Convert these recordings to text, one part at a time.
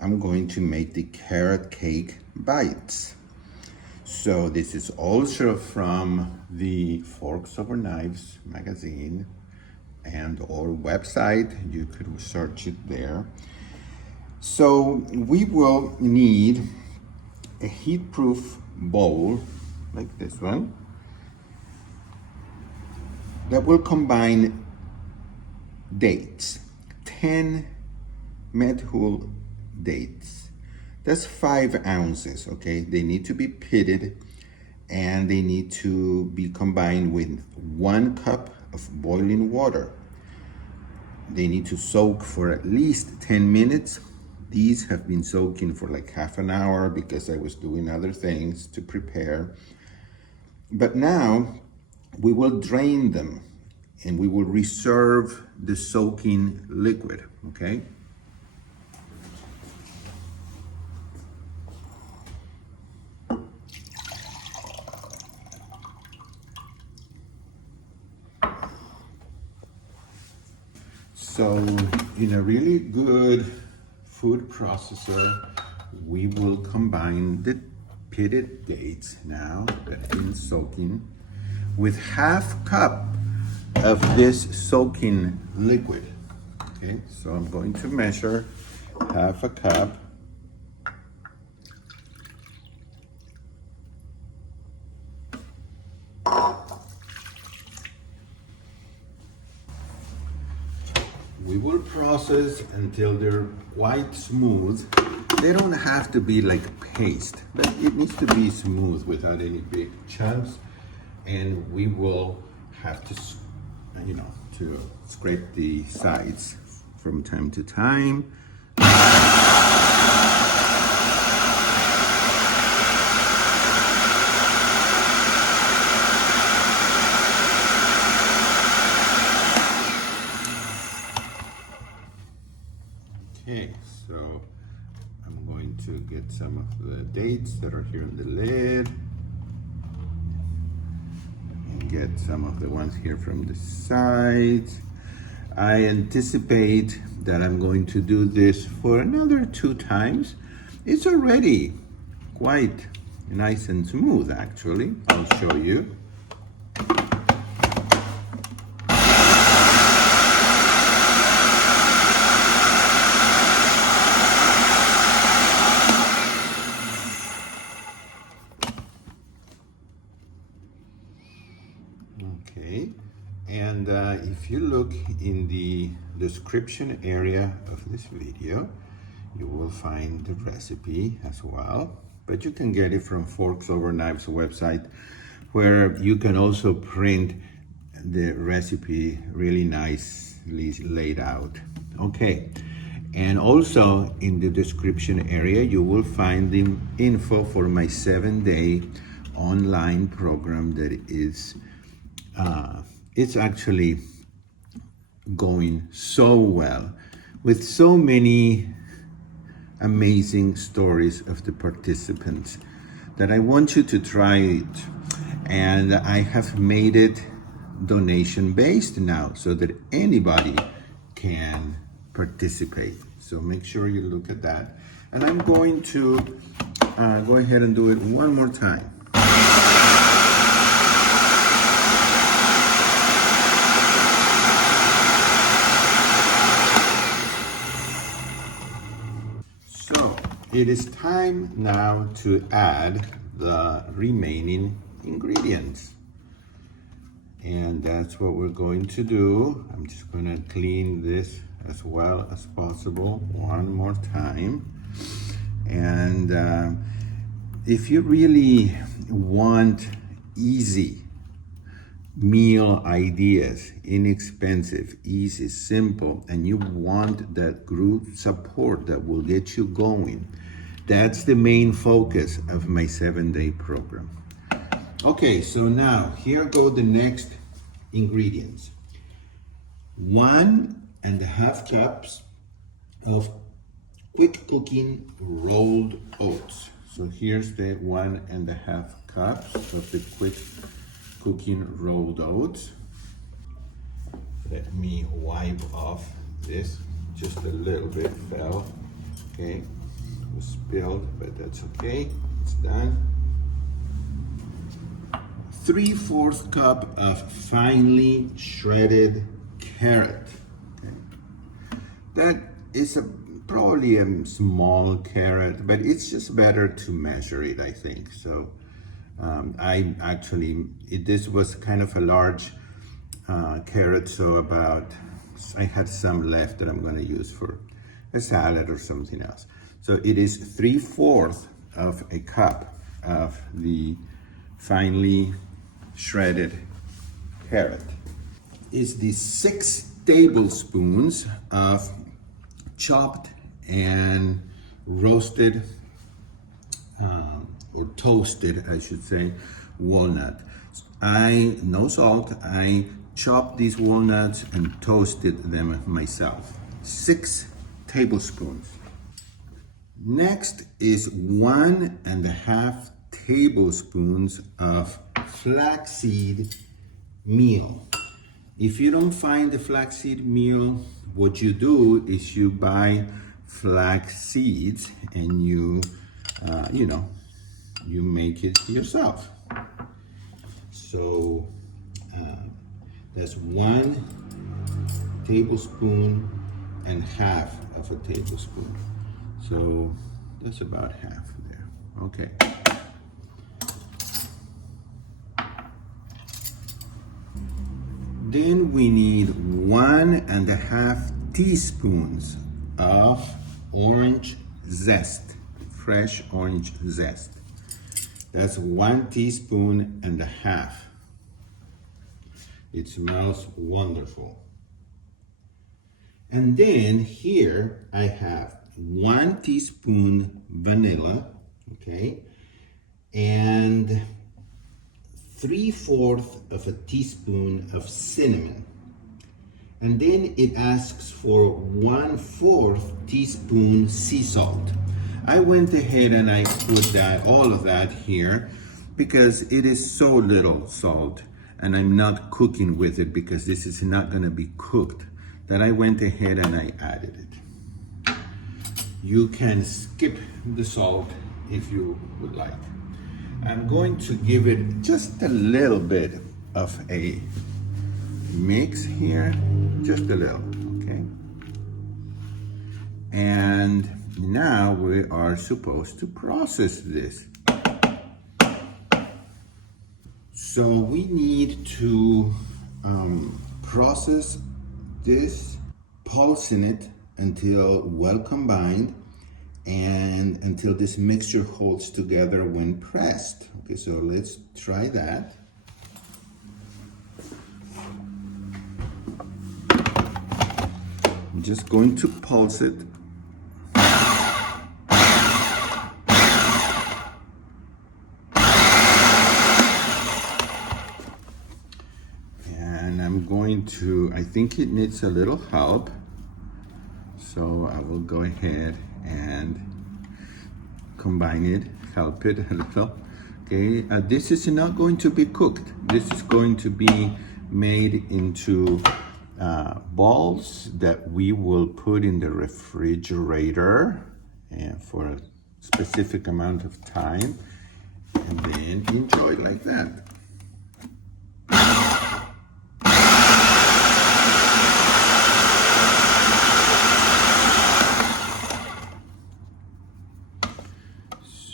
I'm going to make the carrot cake bites. So this is also from the Forks Over Knives magazine and or website. You could search it there. So we will need a heat-proof bowl like this one that will combine dates, 10 medjool dates. That's 5 ounces, okay? They need to be pitted and they need to be combined with 1 cup of boiling water. They need to soak for at least 10 minutes. These have been soaking for like half an hour because I was doing other things to prepare. But now we will drain them and we will reserve the soaking liquid, okay? So in a really good food processor, we will combine the pitted dates now that have been soaking with half cup of this soaking liquid. Okay, so I'm going to measure half a cup. We will process until they're quite smooth. They don't have to be like paste, but it needs to be smooth without any big chunks. And we will have to, to scrape the sides from time to time. Okay, so I'm going to get some of the dates that are here in the lid and get some of the ones here from the sides. I anticipate that I'm going to do this for another 2 times. It's already quite nice and smooth, actually. I'll show you. Okay, and if you look in the description area of this video, you will find the recipe as well, but you can get it from Forks Over Knives website, where you can also print the recipe really nicely laid out. Okay, and also in the description area, you will find the info for my 7-day online program that is it's actually going so well with so many amazing stories of the participants that I want you to try it. And I have made it donation based now so that anybody can participate. So make sure you look at that. And I'm going to go ahead and do it one more time. So it is time now to add the remaining ingredients. And that's what we're going to do. I'm just going to clean this as well as possible one more time. And if you really want easy meal ideas, inexpensive, easy, simple, and you want that group support that will get you going, that's the main focus of my 7-day program. Okay, so now here go the next ingredients. 1.5 cups of quick cooking rolled oats. So here's the 1.5 cups of the quick cooking rolled oats. Let me wipe off this, just a little bit fell, okay. was spilled, but that's okay. It's done. 3/4 cup of finely shredded carrot. Okay. That is probably a small carrot, but it's just better to measure it, I think. So this was kind of a large carrot, so I had some left that I'm going to use for a salad or something else. So it is 3/4 of a cup of the finely shredded carrot. Is the 6 tablespoons of chopped and roasted or toasted, I should say, walnut. No salt. I chopped these walnuts and toasted them myself. 6 tablespoons. Next is 1.5 tablespoons of flaxseed meal. If you don't find the flaxseed meal, what you do is you buy flax seeds and you make it yourself. So that's 1 tablespoon and half of a tablespoon. So that's about half there. Okay. Then we need 1.5 teaspoons of orange zest, fresh orange zest. That's 1.5 teaspoons. It smells wonderful. And then here I have 1 teaspoon vanilla, okay, and 3/4 of a teaspoon of cinnamon. And then it asks for 1/4 teaspoon sea salt. I went ahead and I put all of that here because it is so little salt and I'm not cooking with it because this is not going to be cooked, that I went ahead and I added it. You can skip the salt if you would like. I'm going to give it just a little bit of a mix here, just a little, okay? And now we are supposed to process this. So we need to process this, pulsing it until well combined and until this mixture holds together when pressed. Okay, so let's try that. I'm just going to pulse it. And I'm going to, I think it needs a little help. So I will go ahead and combine it, help it a little. Okay, this is not going to be cooked. This is going to be made into balls that we will put in the refrigerator and for a specific amount of time and then enjoy like that.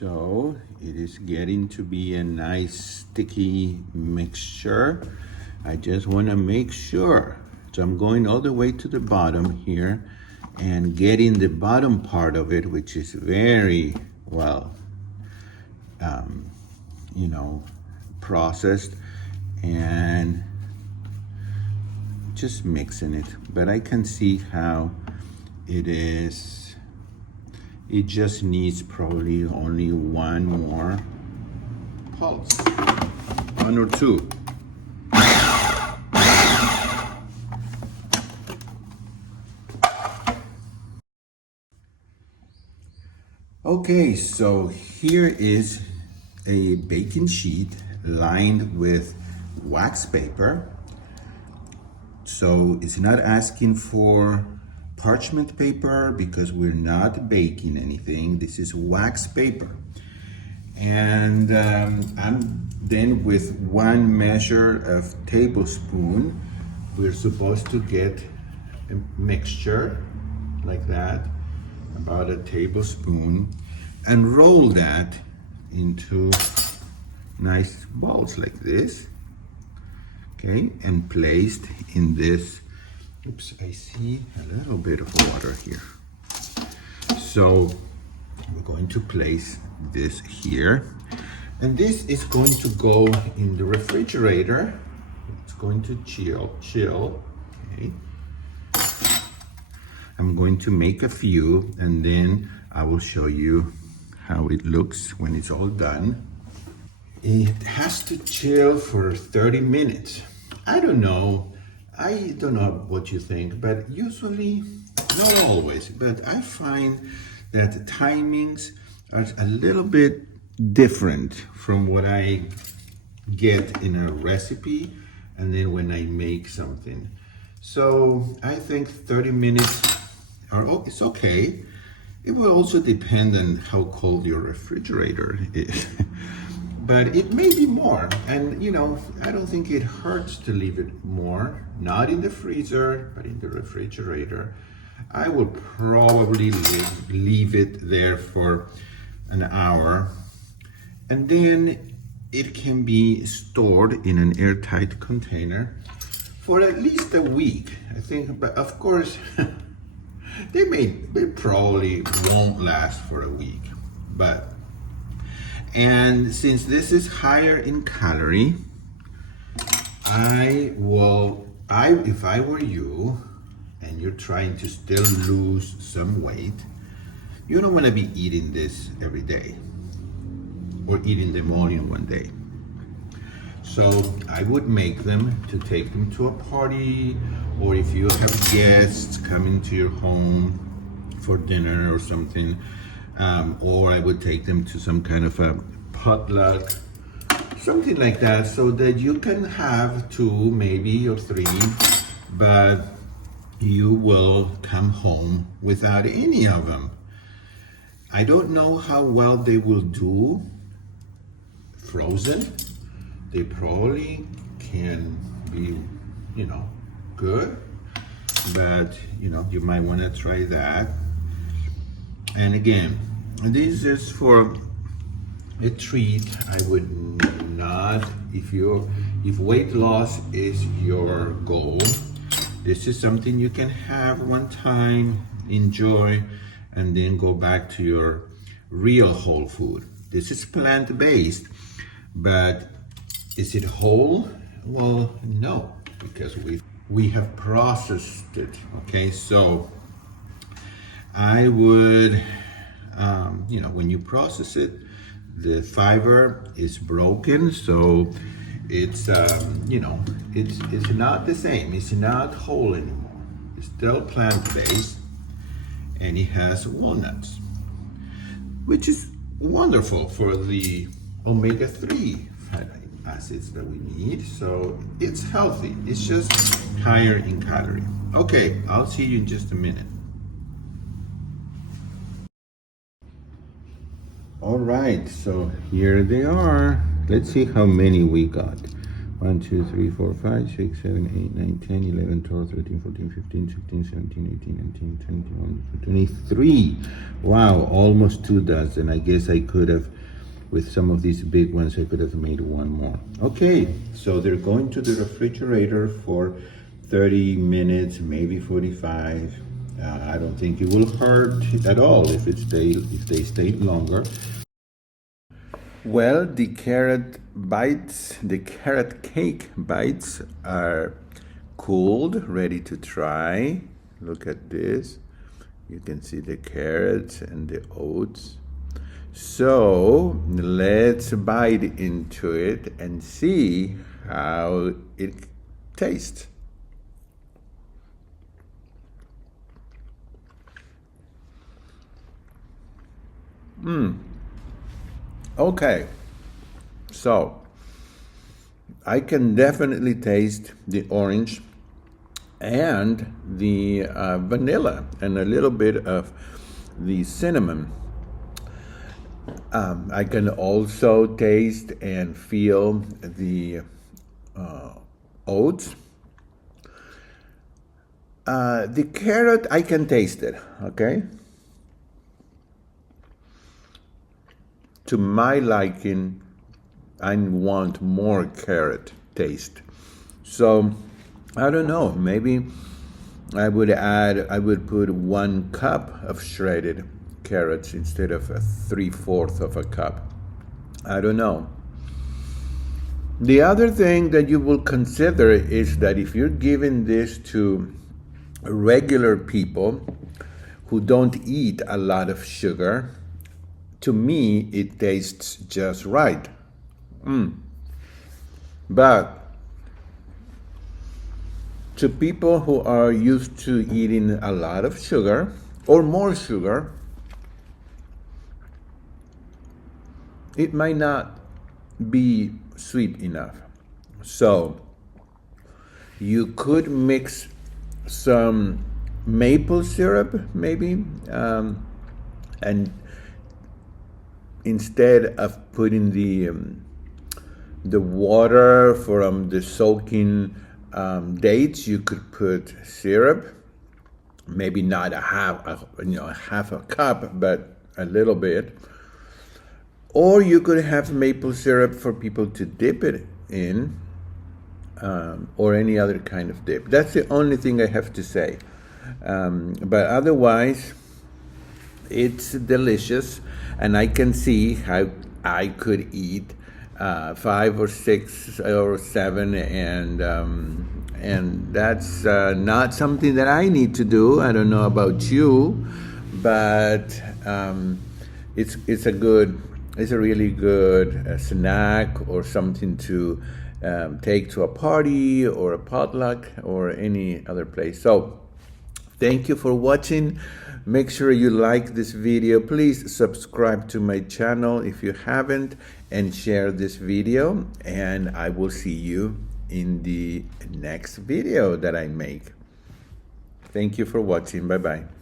So it is getting to be a nice sticky mixture. I just want to make sure. So I'm going all the way to the bottom here and getting the bottom part of it, which is very well, processed, and just mixing it. But I can see how it is. It just needs probably only one more pulse, 1 or 2. Okay, so here is a baking sheet lined with wax paper. So it's not asking for parchment paper because we're not baking anything. This is wax paper. And then with 1 measure of tablespoon, we're supposed to get a mixture like that, about a tablespoon, and roll that into nice balls like this, okay, and placed in this, oops, I see a little bit of water here. So we're going to place this here, and this is going to go in the refrigerator. It's going to chill, okay. I'm going to make a few, and then I will show you how it looks when it's all done. It has to chill for 30 minutes. I don't know what you think, but usually, not always, but I find that the timings are a little bit different from what I get in a recipe and then when I make something. So I think 30 minutes it's okay. It will also depend on how cold your refrigerator is. But it may be more, and I don't think it hurts to leave it more, not in the freezer, but in the refrigerator. I will probably leave it there for an hour, and then it can be stored in an airtight container for at least a week, I think. But of course, they probably won't last for a week, and since this is higher in calorie, if I were you and you're trying to still lose some weight, you don't want to be eating this every day or eating them all in one day. So I would make them to take them to a party, or if you have guests coming to your home for dinner or something, or I would take them to some kind of a potluck, something like that, so that you can have 2, maybe, or 3, but you will come home without any of them. I don't know how well they will do frozen. They probably can be, good, but you might want to try that. And again, this is for a treat. I would not, if weight loss is your goal, this is something you can have one time, enjoy, and then go back to your real whole food. This is plant-based, but is it whole? Well, no, because we have processed it, okay? So I would, when you process it, the fiber is broken, so it's, it's not the same. It's not whole anymore. It's still plant-based, and it has walnuts, which is wonderful for the omega-3 fatty acids that we need. So it's healthy. It's just higher in calorie. Okay, I'll see you in just a minute. All right, so here they are. Let's see how many we got. 1, 2, 3, 4, 5, 6, 7, 8, 9, 10, 11, 12, 13, 14, 15, 16, 17, 18, 19, 20, 21, 23. Wow, almost 2 dozen. I guess I could have, with some of these big ones, I could have made 1 more. Okay, so they're going to the refrigerator for 30 minutes, maybe 45. I don't think it will hurt at all if they stay longer. Well, the carrot cake bites are cooled, ready to try. Look at this. You can see the carrots and the oats. So let's bite into it and see how it tastes. Okay, so I can definitely taste the orange and the vanilla and a little bit of the cinnamon. I can also taste and feel the oats. The carrot, I can taste it, okay? To my liking, I want more carrot taste. So, I don't know, maybe I would put 1 cup of shredded carrots instead of 3/4 of a cup. I don't know. The other thing that you will consider is that if you're giving this to regular people who don't eat a lot of sugar, to me, it tastes just right. But to people who are used to eating a lot of sugar or more sugar, it might not be sweet enough. So you could mix some maple syrup, maybe, and instead of putting the water from the soaking dates, you could put syrup, maybe not half a cup, but a little bit. Or you could have maple syrup for people to dip it in, or any other kind of dip. That's the only thing I have to say. But otherwise, it's delicious, and I can see how I could eat 5 or 6 or 7, and that's not something that I need to do. I don't know about you, but it's a really good snack or something to take to a party or a potluck or any other place. So thank you for watching. Make sure you like this video. Please subscribe to my channel if you haven't, and share this video, and I will see you in the next video that I make. Thank you for watching. Bye-bye.